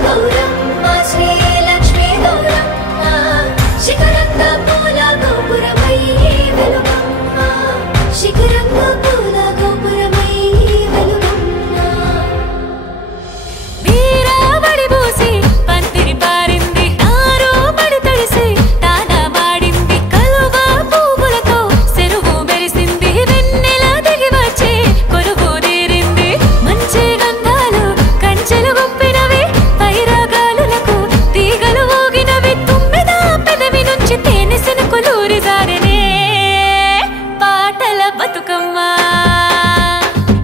గౌరమ్మ శ్రీ లక్ష్మీ గౌరమ్మ శిఖరంగ పూల గోపురమై వెలుగమ్మ శిఖరంగ పూల గోపురమై వెలుగమ్మ వీరావడి బూసి పందిరి పారింది నారో మడి తడిసి తానా మాడింది కలువ పువ్వులతో చెరువు మెరిసింది వెన్నెల దిగి వచ్చి కొలువు తీరింది మంచి గంధాలు కంచెలు గుప్పినవి పైరాగాలులకు తీగలు ఊగినవి తుమ్మెద పెదవి నుంచి తేనె సెనుకులూరి జారినే పాటల బతుకమ్మ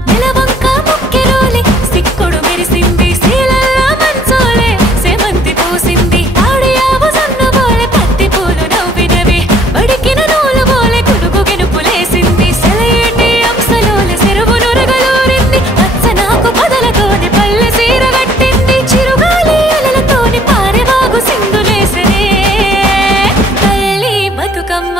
నెలవంక ముక్కెరోలి సిక్కుడు మెరిసింది శీలల్లా మంచోలే సేమంతి పూసింది ఆడియావు సన్ను బోలే పత్తి పూలు నవ్వినవి బడికిన నూలు బోలే కునుకు గెనుపులేసింది సెలయేటి అంశలోలే చెరువు నురగలూరింది పచ్చనాకు పదలతోని పల్లె సీర కట్టింది చిరుగాలి అలలతోని పారెవాగు సింధులేసనే తల్లి బతుకమ్మ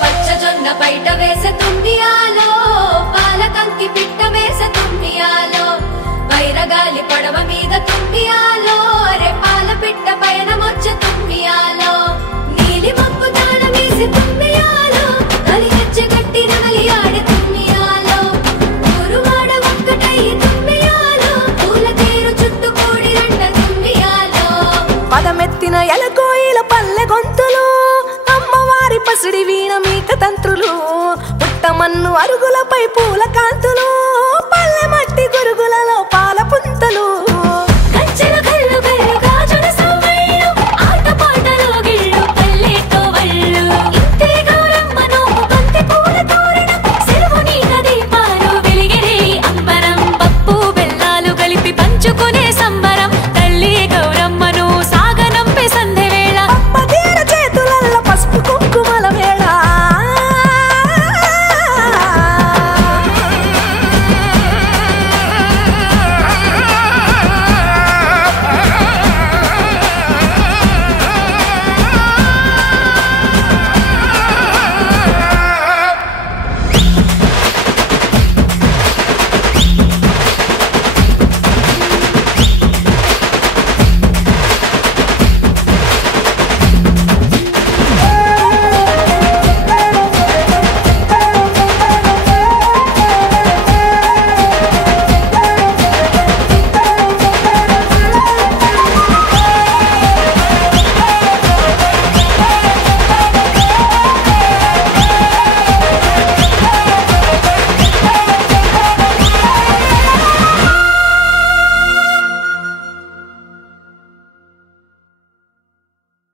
పచ్చజొన్న బయట వేసే తుమ్మియాలో పాలకంకి పిట్ట వేసే తుమ్మియాలో వైరగాలి పడవ మీద తుమ్మియాలో అరే పాల పిట్ట పయనమొచ్చ తుమ్మియాలో నీలి మబ్బు దాన వేసి తుమ్మియాలో నలి హెచ్చ గట్టి నమలి ఆడే తుమ్మియాలో ఊరువాడ ఒక్కటై తుమ్మియాలో పూల తేరు చుట్టూ కూడి రంట తుమ్మియాలో పదమెత్తిన ఎలకోయిల పల్లె గొంతులు అమ్మవారి పసిడి వీణ మీక తంత్రులు పుట్టమన్ను అరుగులపై పూల కాంతులు పల్లె మట్టి గురుగులలో పాల పుంతలు